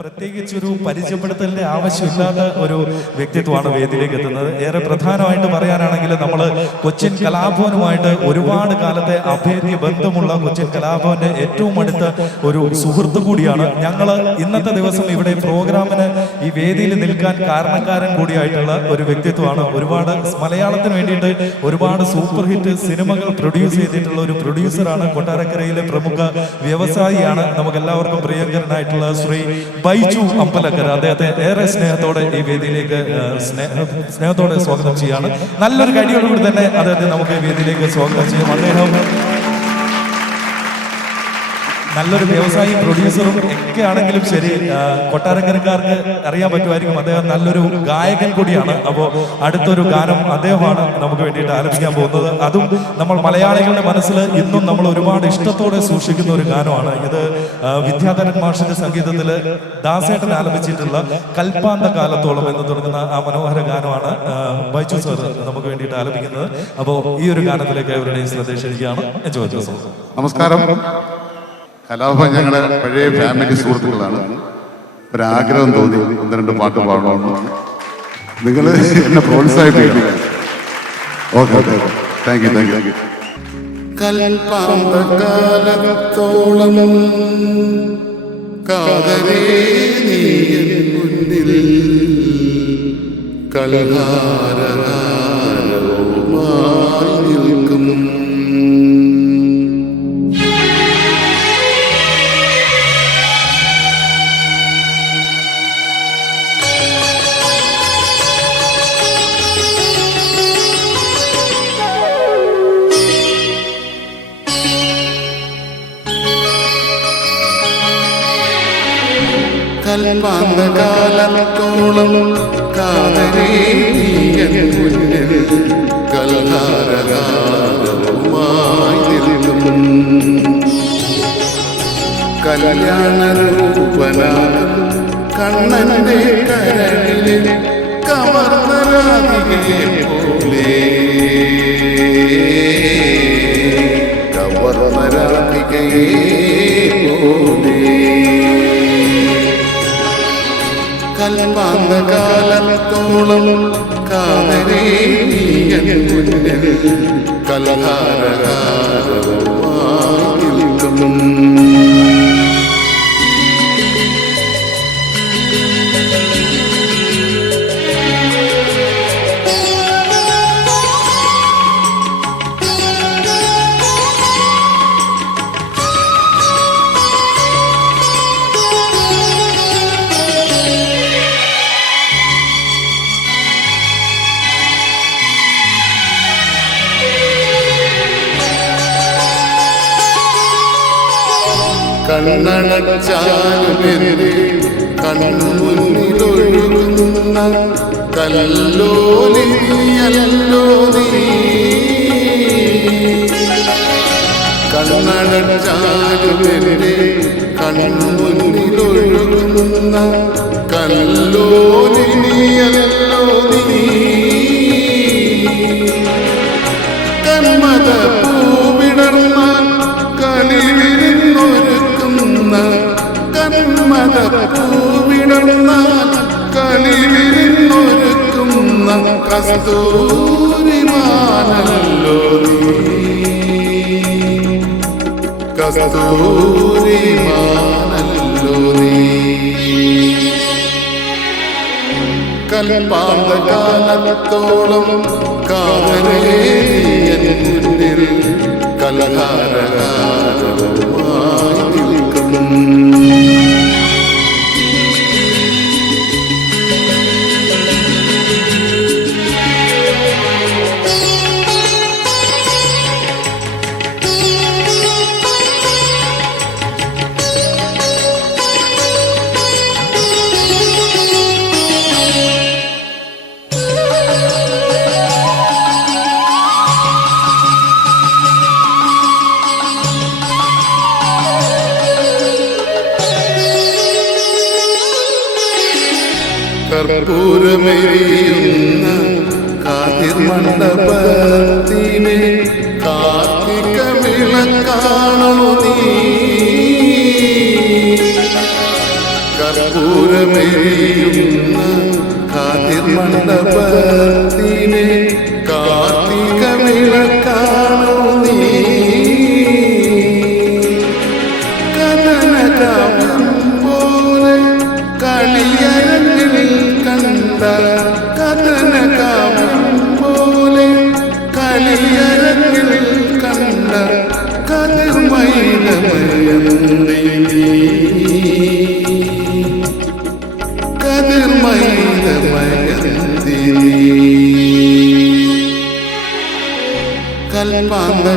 പ്രത്യേകിച്ചൊരു പരിചയപ്പെടുത്തലിന്റെ ആവശ്യമില്ലാത്ത ഒരു വ്യക്തിത്വമാണ് വേദിയിലേക്ക് എത്തുന്നത്. ഏറെ പ്രധാനമായിട്ട് പറയാനാണെങ്കിൽ നമ്മൾ കൊച്ചിൻ കലാഭവനുമായിട്ട് ഒരുപാട് കാലത്തെ അഭേദ്യ ബന്ധമുള്ള കൊച്ചിൻ കലാഭവന്റെ ഏറ്റവും അടുത്ത ഒരു സുഹൃത്ത് കൂടിയാണ്. ഞങ്ങൾ ഇന്നത്തെ ദിവസം ഇവിടെ പ്രോഗ്രാമിന് ഈ വേദിയിൽ നിൽക്കാൻ കാരണക്കാരൻ കൂടിയായിട്ടുള്ള ഒരു വ്യക്തിത്വമാണ്. ഒരുപാട് മലയാളത്തിന് വേണ്ടിയിട്ട് ഒരുപാട് സൂപ്പർ ഹിറ്റ് സിനിമകൾ പ്രൊഡ്യൂസ് ചെയ്തിട്ടുള്ള ഒരു പ്രൊഡ്യൂസറാണ്. കൊട്ടാരക്കരയിലെ പ്രമുഖ വ്യവസായിയാണ്. നമുക്ക് എല്ലാവർക്കും പ്രിയങ്കരനായിട്ടുള്ള ശ്രീ ബൈജു അമ്പലക്കര. അദ്ദേഹത്തെ ഏറെ സ്നേഹത്തോടെ ഈ വേദിയിലേക്ക് സ്നേഹത്തോടെ സ്വാഗതം ചെയ്യാണ്. നല്ലൊരു കടിയോടുകൂടി തന്നെ അദ്ദേഹത്തെ നമുക്ക് ഈ വേദിയിലേക്ക് സ്വാഗതം ചെയ്യാം. അദ്ദേഹം നല്ലൊരു വ്യവസായി പ്രൊഡ്യൂസറും ഒക്കെ ആണെങ്കിലും ശരി, കൊട്ടാരക്കരക്കാർക്ക് അറിയാൻ പറ്റുമായിരിക്കും അദ്ദേഹം നല്ലൊരു ഗായകൻ കൂടിയാണ്. അപ്പോൾ അടുത്തൊരു ഗാനം അദ്ദേഹമാണ് നമുക്ക് വേണ്ടിയിട്ട് ആലപിക്കാൻ പോകുന്നത്. അതും നമ്മൾ മലയാളികളുടെ മനസ്സിൽ ഇന്നും നമ്മൾ ഒരുപാട് ഇഷ്ടത്തോടെ സൂക്ഷിക്കുന്ന ഒരു ഗാനമാണ് ഇത്. വിദ്യാധരൻ മാഷിന്റെ സംഗീതത്തിൽ ദാസേട്ടൻ ആലപിച്ചിട്ടുള്ള കൽപ്പാന്ത കാലത്തോളം എന്ന് തുടങ്ങുന്ന ആ മനോഹര ഗാനമാണ് ബൈജു സർ നമുക്ക് വേണ്ടിയിട്ട് ആലപിക്കുന്നത്. അപ്പോൾ ഈ ഒരു ഗാനത്തിലേക്ക് അവരുടെ ശ്രദ്ധ ക്ഷണിക്കുകയാണ്. നമസ്കാരം. കലാഭവൻ ഞങ്ങളുടെ പഴയ ഫാമിലി സുഹൃത്തുക്കളാണ്. ഒരാഗ്രഹം തോന്നി ഒന്ന് രണ്ട് പാട്ട് പാടണമെന്ന്. നിങ്ങൾ എന്നെ പ്രോത്സാഹിപ്പിക്കണം. Okay okay, thank you thank you. കൽപ്പാന്തകാലത്തോളം കാതരേ നീ മുന്നിൽ കൽഹാരമായി നിൽക്കും. കൽപ്പാന്തകാലത്തോളം കാതരേ നീ മുന്നിൽ കൽഹാരമായി നിൽക്കും. കല്യാണരൂപനാകും കണ്ണന്റെ കരളിലെ കവർന്ന രാധികയെ പോലെ, കവർന്ന രാധികയെ പോലെ. കൽപ്പാന്തകാലത്തോളം കാതരേ നീ മുന്നിൽ കൽഹാരമായി നിൽക്കും. കണ്ണടച്ചാലുമെന്റെ കൺമുന്നിലൊഴുകുന്ന കല്ലോലിയല്ലോ നീ. കണ്ണടച്ചാലുമെന്റെ കൺമുന്നിലൊഴുകുന്ന കല്ലോലിയല്ലോ നീ. കന്മത പൂവിടർന്നാൽ കലിവിരുന്നൊരുക്കുന്ന, കന്മത പൂവിടർന്നാൽ കലിവിരുന്നൊരുക്കുന്ന കസ്തൂരിമാനല്ലോ നീ, കസ്തൂരിമാനല്ലോ നീ. കൽപ്പാന്തകാലത്തോളം കാതരേ നീ മുന്നിൽ കൽഹാരമായി നിൽക്കും. കർപ്പൂരമെരിയുന്ന കാതിർ മണ്ഡപത്തിനെ കാർത്തിക വിളക്കാണോ നീ. കർപ്പൂരമെരിയുന്ന കാതിർ മണ്ഡപത്തിനെ കാർത്തിക വിളക്കാണോ നീ കഥനകാവ്യം പോലെ കളിയരങ്ങിൽ കണ്ട കഥനകാവ്യം പോലെ കളിയരങ്ങിൽ കണ്ട കതിർമൈനമയന്തി കതിർമൈനമയന്തി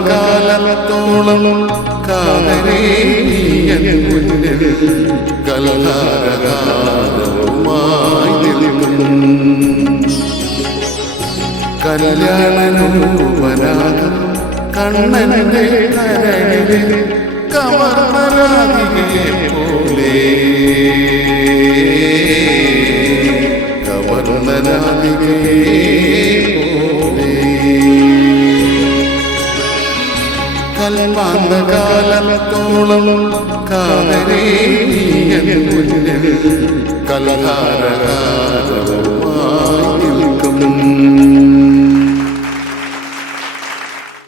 കൽപ്പാന്തകാലത്തോളം കാതരേ മുന്നിൽ കൽഹാരകാരവുമായി നിൽക്കും കല്യാണരൂപനാകും കണ്ണന്റെ കരളിലെ കവർണരാധികയെ പോലെ കവർണരാധികയെ പോലെ കൽപ്പാന്തകാലത്തോളം കാതരേ മുന്നിൽ കൽഹാരകാ